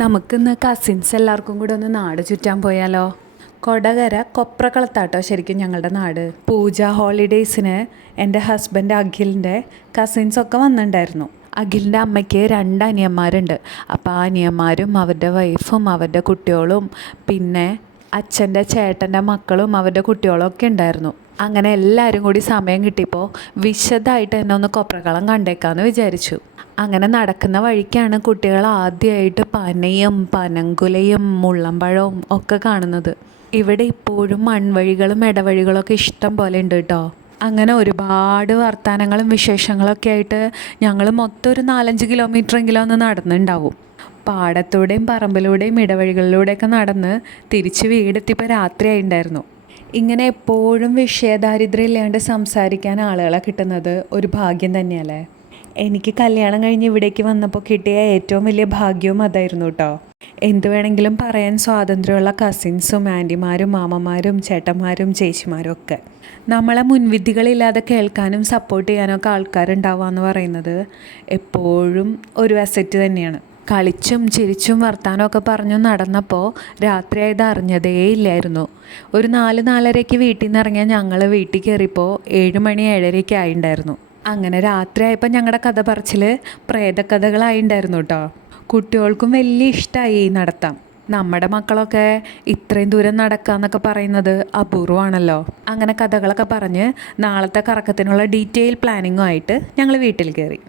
നമുക്കിന്ന് കസിൻസ് എല്ലാവർക്കും കൂടെ ഒന്ന് നാട് ചുറ്റാൻ പോയാലോ? കൊടകര കൊപ്രകളത്താട്ടോ ശരിക്കും ഞങ്ങളുടെ നാട്. പൂജ ഹോളിഡേയ്സിന് എൻ്റെ ഹസ്ബൻഡ് അഖിലിൻ്റെ കസിൻസൊക്കെ വന്നിട്ടുണ്ടായിരുന്നു. അഖിലിൻ്റെ അമ്മയ്ക്ക് 2 അനിയന്മാരുണ്ട്. അപ്പോൾ ആ അനിയന്മാരും അവരുടെ വൈഫും അവരുടെ കുട്ടികളും പിന്നെ അച്ഛൻ്റെ ചേട്ടൻ്റെ മക്കളും അവരുടെ കുട്ടികളും ഒക്കെ ഉണ്ടായിരുന്നു. അങ്ങനെ എല്ലാവരും കൂടി സമയം കിട്ടിയപ്പോൾ വിശദമായിട്ട് എന്നെ ഒന്ന് കൊപ്രക്കളം കണ്ടേക്കാമെന്ന് വിചാരിച്ചു. അങ്ങനെ നടക്കുന്ന വഴിക്കാണ് കുട്ടികൾ ആദ്യമായിട്ട് പനയും പനങ്കുലയും മുള്ളമ്പഴവും ഒക്കെ കാണുന്നത്. ഇവിടെ ഇപ്പോഴും മൺവഴികളും ഇടവഴികളൊക്കെ ഇഷ്ടം പോലെ ഉണ്ട് കേട്ടോ. അങ്ങനെ ഒരുപാട് വർത്തമാനങ്ങളും വിശേഷങ്ങളൊക്കെ ആയിട്ട് ഞങ്ങൾ മൊത്തം ഒരു 4-5 കിലോമീറ്ററെങ്കിലും ഒന്ന് നടന്നുണ്ടാവും. പാടത്തൂടെയും പറമ്പിലൂടെയും ഇടവഴികളിലൂടെയൊക്കെ നടന്ന് തിരിച്ച് വീടെത്തിയപ്പോൾ രാത്രിയായിട്ടുണ്ടായിരുന്നു. ഇങ്ങനെ എപ്പോഴും വിഷയദാരിദ്ര്യം ഇല്ലാണ്ട് സംസാരിക്കാൻ ആളുകളെ കിട്ടുന്നത് ഒരു ഭാഗ്യം തന്നെയല്ലേ. എനിക്ക് കല്യാണം കഴിഞ്ഞ് ഇവിടേക്ക് വന്നപ്പോൾ കിട്ടിയ ഏറ്റവും വലിയ ഭാഗ്യവും അതായിരുന്നു കേട്ടോ. എന്ത് വേണമെങ്കിലും പറയാൻ സ്വാതന്ത്ര്യമുള്ള കസിൻസും ആൻറ്റിമാരും മാമന്മാരും ചേട്ടന്മാരും ചേച്ചിമാരും ഒക്കെ. നമ്മളെ മുൻവിധികളില്ലാതെ കേൾക്കാനും സപ്പോർട്ട് ചെയ്യാനൊക്കെ ആൾക്കാരുണ്ടാവുക എന്ന് പറയുന്നത് എപ്പോഴും ഒരു അസറ്റ് തന്നെയാണ്. കളിച്ചും ചിരിച്ചും വർത്താനമൊക്കെ പറഞ്ഞു നടന്നപ്പോൾ രാത്രിയായത് അറിഞ്ഞതേ ഇല്ലായിരുന്നു. ഒരു 4-4:30 വീട്ടിൽ നിന്ന് ഇറങ്ങിയാൽ ഞങ്ങൾ വീട്ടിൽ കയറിയപ്പോൾ 7 മണി 7:30 ആയിട്ടുണ്ടായിരുന്നു. അങ്ങനെ രാത്രിയായപ്പോൾ ഞങ്ങളുടെ കഥ പറച്ചിൽ പ്രേതകഥകളായിട്ടുണ്ടായിരുന്നു കേട്ടോ. കുട്ടികൾക്കും വലിയ ഇഷ്ടമായി നടത്താം. നമ്മുടെ മക്കളൊക്കെ ഇത്രയും ദൂരം നടക്കാന്നൊക്കെ പറയുന്നത് അപൂർവമാണല്ലോ. അങ്ങനെ കഥകളൊക്കെ പറഞ്ഞ് നാളത്തെ കറക്കത്തിനുള്ള ഡീറ്റെയിൽ പ്ലാനിങ്ങുമായിട്ട് ഞങ്ങൾ വീട്ടിൽ കയറി.